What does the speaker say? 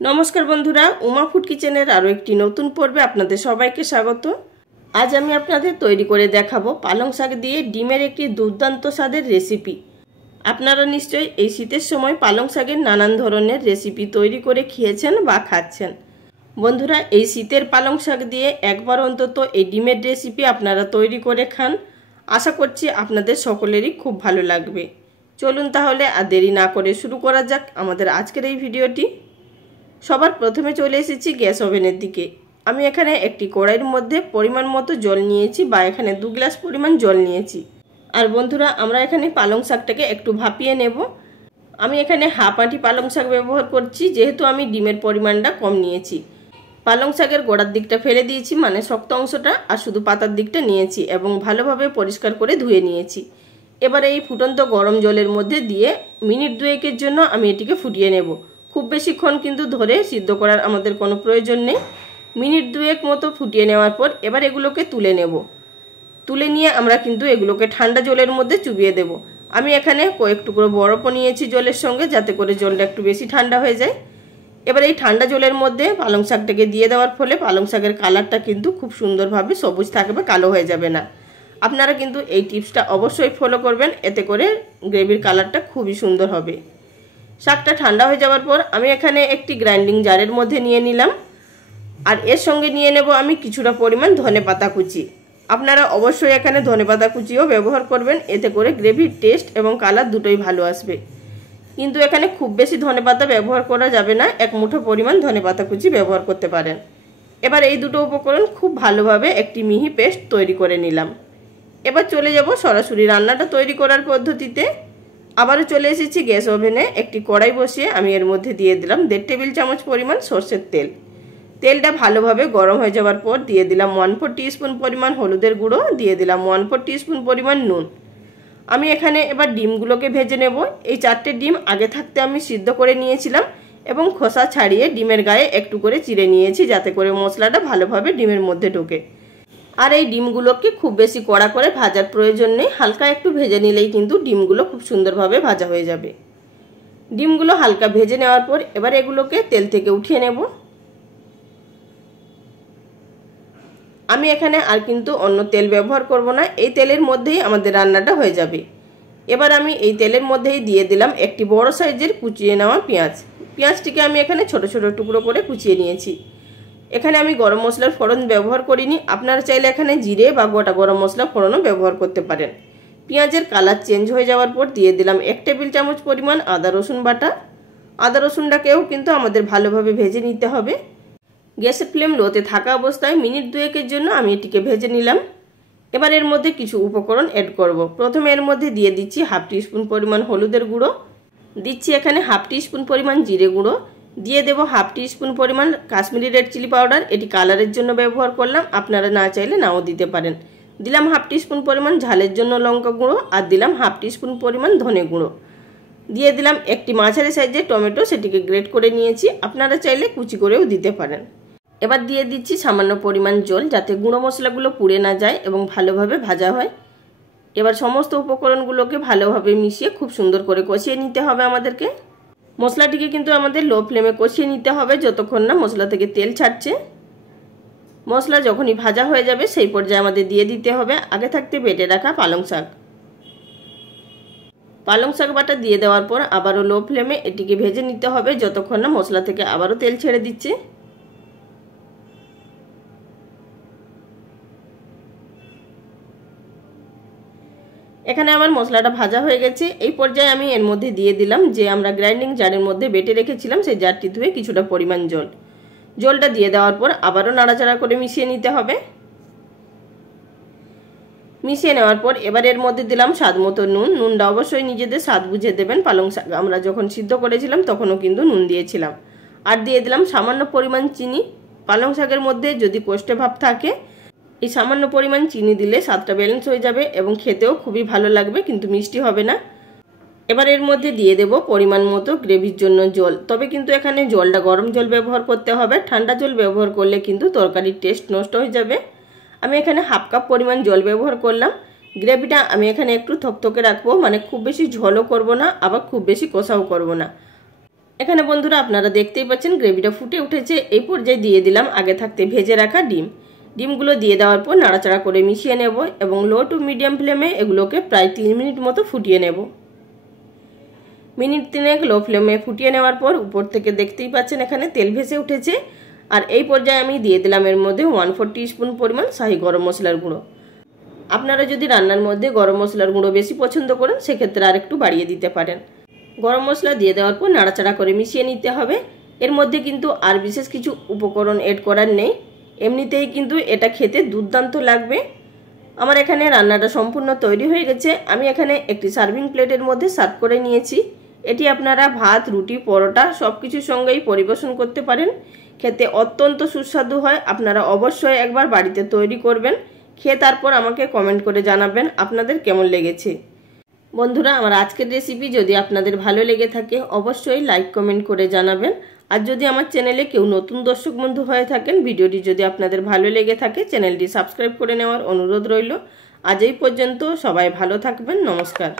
नमस्कार बंधुरा उमा फूड किचेनेर आरो एकटी नतून पर्वे आपनादेर सबाइके स्वागत। आज आमी आपनादेर तैरी करे देखाबो पालং शाक दिए डिमेर एकटी दुर्दान्त स्वादेर रेसिपि। आपनारा निश्चयई एई शीतेर समय पालং शाकेर नानान धरनेर रेसिपि तैरी करे खियेछेन बा खाच्छेन। बंधुरा एई शीतेर पालং शाक दिए एकबार अंतत एई डिमेर रेसिपि आपनारा तैरी करे खान। आशा करछि आपनादेर सकलेरই खूब भालो लागबे। चलुन ताहले आर देरी ना करे शुरू करा जाक आमादेर आजकेर एई भिडियोटी। सबार प्रथमे चले एसेछि ग्यास ओभेनेर दिके। आमी एखाने एकटी कड़ाइर मध्य परिमाण मतो जल नियेछि बा एखाने 2 ग्लास परिमाण जल नियेछि। आर बंधुरा आमरा एखाने पालং शाकटाके एकटु भापिये नेब। आमी एखाने हाफ आटी पालং शाक व्यवहार करछि जेहेतु आमी डिमेर परिमाणटा कम नियेछि। पालং शाकेर गोड़ार दिकटा फेले दियेछि माने शक्त अंशटा आर शुधु पातार दिकटा नियेछि एबं भालोभाबे परिष्कार करे धुए नियेछि। एबारे एई फुटন্ত गरम जलेर मध्य दिये मिनिट 2 जोन्नो आमी एटिके फुटिये नेब। खूब बेशिक्षण किन्तु धरे सिद्ध करार आमादेर कोनो प्रयोजन नेই। मिनिट 2 मतो फुटिয়ে নেওয়ার পর এবার এগুলোকে তুলে নেব। তুলে নিয়ে আমরা কিন্তু এগুলোকে ঠান্ডা জলের মধ্যে চুবিয়ে দেব। আমি এখানে কয়েক টুকরো বরফ নিয়েছি জলের সঙ্গে যাতে করে জলটা একটু বেশি ঠান্ডা হয়ে যায়। এবার এই ঠান্ডা জলের মধ্যে পালং শাকটাকে দিয়ে দেওয়ার ফলে পালং শাকের কালারটা কিন্তু খুব সুন্দরভাবে সবুজ থাকবে, কালো হয়ে যাবে না। আপনারা কিন্তু এই টিপসটা অবশ্যই ফলো করবেন, এতে করে গ্রেভির কালারটা খুবই সুন্দর হবে। শাকটা ঠান্ডা হয়ে যাওয়ার পর আমি এখানে একটি গ্রাইন্ডিং জারের মধ্যে নিয়ে নিলাম আর এর সঙ্গে নিয়ে নেব আমি কিছুটা পরিমাণ ধনেপাতা কুচি। আপনারা অবশ্যই এখানে ধনেপাতা কুচিও ব্যবহার করবেন, এতে করে গ্রেভির টেস্ট এবং কালার দুটোই ভালো আসবে। কিন্তু এখানে খুব বেশি ধনেপাতা ব্যবহার করা যাবে না, এক মুঠো পরিমাণ ধনেপাতা কুচি ব্যবহার করতে পারেন। এবার এই দুটো উপকরণ খুব ভালোভাবে একটি মিহি পেস্ট তৈরি করে নিলাম। এবার চলে যাব সরাসরি রান্নাটা তৈরি করার পদ্ধতিতে। আবারও চলে এসেছি গ্যাস ওভেনে। একটি কড়াই বসিয়ে আমি এর মধ্যে দিয়ে দিলাম 1.5 টেবিল চামচ পরিমাণ সরষের তেল। তেলটা ভালোভাবে গরম হয়ে যাওয়ার পর দিয়ে দিলাম 1/4 টিস্পুন পরিমাণ হলুদের গুঁড়ো, দিয়ে দিলাম 1/4 টিস্পুন পরিমাণ নুন। আমি এখানে এবার ডিমগুলোকে ভেজে নেব। এই 4টে ডিম আগে থাকতে আমি সিদ্ধ করে নিয়েছিলাম এবং খোসা ছাড়িয়ে ডিমের গায়ে একটু করে চিড়ে নিয়েছি যাতে করে মশলাটা ভালোভাবে ডিমের মধ্যে ঢোকে। আর এই ডিমগুলোকে খুব বেশি কড়া করে ভাজার প্রয়োজন নেই, হালকা একটু ভেজে নিলেই কিন্তু ডিমগুলো খুব সুন্দরভাবে ভাজা হয়ে যাবে। ডিমগুলো হালকা ভেজে নেওয়ার পর এবার এগুলোকে তেল থেকে উঠিয়ে নেব। আমি এখানে আর কিন্তু অন্য তেল ব্যবহার করব না, এই তেলের মধ্যেই আমাদের রান্নাটা হয়ে যাবে। এবার আমি এই তেলের মধ্যেই দিয়ে দিলাম একটি বড় সাইজের কুচিয়ে নেওয়া পেঁয়াজ। পেঁয়াজটিকে আমি এখানে ছোট ছোট টুকরো করে কুচিয়ে নিয়েছি। এখানে আমি গরম মশলার ফোড়ন ব্যবহার করিনি, আপনারা চাইলে এখানে জিরে বা গোটা গরম মশলা ফোড়নও ব্যবহার করতে পারেন। পেঁয়াজের কালার চেঞ্জ হয়ে যাওয়ার পর দিয়ে দিলাম 1 টেবিল চামচ পরিমাণ আদা রসুন বাটা। আদা রসুনটাকেও কিন্তু আমাদের ভালোভাবে ভেজে নিতে হবে। গ্যাসের ফ্লেম লোতে থাকা অবস্থায় মিনিট 2 জন্য আমি এটিকে ভেজে নিলাম। এবার এর মধ্যে কিছু উপকরণ অ্যাড করব। প্রথমে এর মধ্যে দিয়ে দিচ্ছি 1/2 টিস্পুন পরিমাণ হলুদের গুঁড়ো, দিচ্ছি এখানে 1/2 টিস্পুন পরিমাণ জিরে গুঁড়ো, দিয়ে দেব 1/2 টিস্পুন পরিমাণ কাশ্মীরি রেড চিলি পাউডার, এটি কালারের জন্য ব্যবহার করলাম, আপনারা না চাইলে নাও দিতে পারেন। দিলাম 1/2 টিস্পুন পরিমাণ ঝালের জন্য লঙ্কা গুঁড়ো আর দিলাম 1/2 টিস্পুন পরিমাণ ধনে গুঁড়ো। দিয়ে দিলাম একটি মাঝারি সাইজের টমেটো, সেটিকে গ্রেট করে নিয়েছি, আপনারা চাইলে কুচি করেও দিতে পারেন। এবার দিয়ে দিচ্ছি সামান্য পরিমাণ জল যাতে গুঁড়ো মশলাগুলো পুড়ে না যায় এবং ভালোভাবে ভাজা হয়। এবার সমস্ত উপকরণগুলোকে ভালোভাবে মিশিয়ে খুব সুন্দর করে কষিয়ে নিতে হবে আমাদেরকে। মশলাটিকে কিন্তু আমাদের লো ফ্লেমে কষিয়ে নিতে হবে যতক্ষণ না মশলা থেকে তেল ছাড়ছে। মশলা যখনই ভাজা হয়ে যাবে সেই পর্যায়ে আমাদের দিয়ে দিতে হবে আগে থাকতে বেটে রাখা পালং শাক। পালং শাক বাটা দিয়ে দেওয়ার পর আবারও লো ফ্লেমে এটিকে ভেজে নিতে হবে যতক্ষণ না মশলা থেকে আবারও তেল ছেড়ে দিচ্ছে। এখানে আমার মশলাটা ভাজা হয়ে গেছে। এই পর্যায়ে আমি এর মধ্যে দিয়ে দিলাম যে আমরা গ্রাইন্ডিং জারের মধ্যে বেটে রেখেছিলাম সেই জারটি ধুয়ে কিছুটা পরিমাণ জল। জলটা দিয়ে দেওয়ার পর আবারও নাড়াচাড়া করে মিশিয়ে নিতে হবে। মিশিয়ে নেওয়ার পর এবার এর মধ্যে দিলাম স্বাদ মতো নুন। নুনটা অবশ্যই নিজেদের স্বাদ বুঝে দেবেন, পালং শাক আমরা যখন সিদ্ধ করেছিলাম তখনও কিন্তু নুন দিয়েছিলাম। আর দিয়ে দিলাম সামান্য পরিমাণ চিনি। পালং শাকের মধ্যে যদি কোষ্ঠে ভাব থাকে এই সামান্য পরিমাণ চিনি দিলে স্বাদটা ব্যালেন্স হয়ে যাবে এবং খেতেও খুবই ভালো লাগবে, কিন্তু মিষ্টি হবে না। এবার এর মধ্যে দিয়ে দেব পরিমাণ মতো গ্রেভির জন্য জল, তবে কিন্তু এখানে জলটা গরম জল ব্যবহার করতে হবে, ঠান্ডা জল ব্যবহার করলে কিন্তু তরকারির টেস্ট নষ্ট হয়ে যাবে। আমি এখানে 1/2 কাপ পরিমাণ জল ব্যবহার করলাম। গ্রেভিটা আমি এখানে একটু থকথকে রাখবো, মানে খুব বেশি ঝোলও করব না আবার খুব বেশি কষাও করব না। এখানে বন্ধুরা আপনারা দেখতেই পাচ্ছেন গ্রেভিটা ফুটে উঠেছে। এই পর্যায়ে দিয়ে দিলাম আগে থাকতে ভেজে রাখা ডিম। ডিমগুলো দিয়ে দেওয়ার পর নাড়াচাড়া করে মিশিয়ে নেব এবং লো টু মিডিয়াম ফ্লেমে এগুলোকে প্রায় 3 মিনিট মতো ফুটিয়ে নেব। মিনিট 3 লো ফ্লেমে ফুটিয়ে নেওয়ার পর উপর থেকে দেখতেই পাচ্ছেন এখানে তেল ভেসে উঠেছে। আর এই পর্যায়ে আমি দিয়ে দিলাম এর মধ্যে 1/4 টিস্পুন পরিমাণ শাহি গরম মশলার গুঁড়ো। আপনারা যদি রান্নার মধ্যে গরম মশলার গুঁড়ো বেশি পছন্দ করেন সেক্ষেত্রে আর একটু বাড়িয়ে দিতে পারেন। গরম মশলা দিয়ে দেওয়ার পর নাড়াচাড়া করে মিশিয়ে নিতে হবে। এর মধ্যে কিন্তু আর বিশেষ কিছু উপকরণ এড করার নেই, এমনিতেই কিন্তু এটা খেতে দুর্দান্ত লাগবে। আমার এখানে রান্নাটা সম্পূর্ণ তৈরি হয়ে গেছে। আমি এখানে একটি সার্ভিং প্লেটের মধ্যে সার্ভ করে নিয়েছি। এটি আপনারা ভাত, রুটি, পরোটা সব কিছুর সঙ্গেই পরিবেশন করতে পারেন। খেতে অত্যন্ত সুস্বাদু হয়। আপনারা অবশ্যই একবার বাড়িতে তৈরি করবেন, খেয়ে তারপর আমাকে কমেন্ট করে জানাবেন আপনাদের কেমন লেগেছে। বন্ধুরা, আমার আজকের রেসিপি যদি আপনাদের ভালো লেগে থাকে অবশ্যই লাইক কমেন্ট করে জানাবেন। আর যদি আমার চ্যানেলে কেউ নতুন দর্শক বন্ধু হয়ে থাকেন, ভিডিওটি যদি আপনাদের ভালো লেগে থাকে চ্যানেলটি সাবস্ক্রাইব করে নেওয়ার অনুরোধ রইল। আজ এই পর্যন্ত, সবাই ভালো থাকবেন। নমস্কার।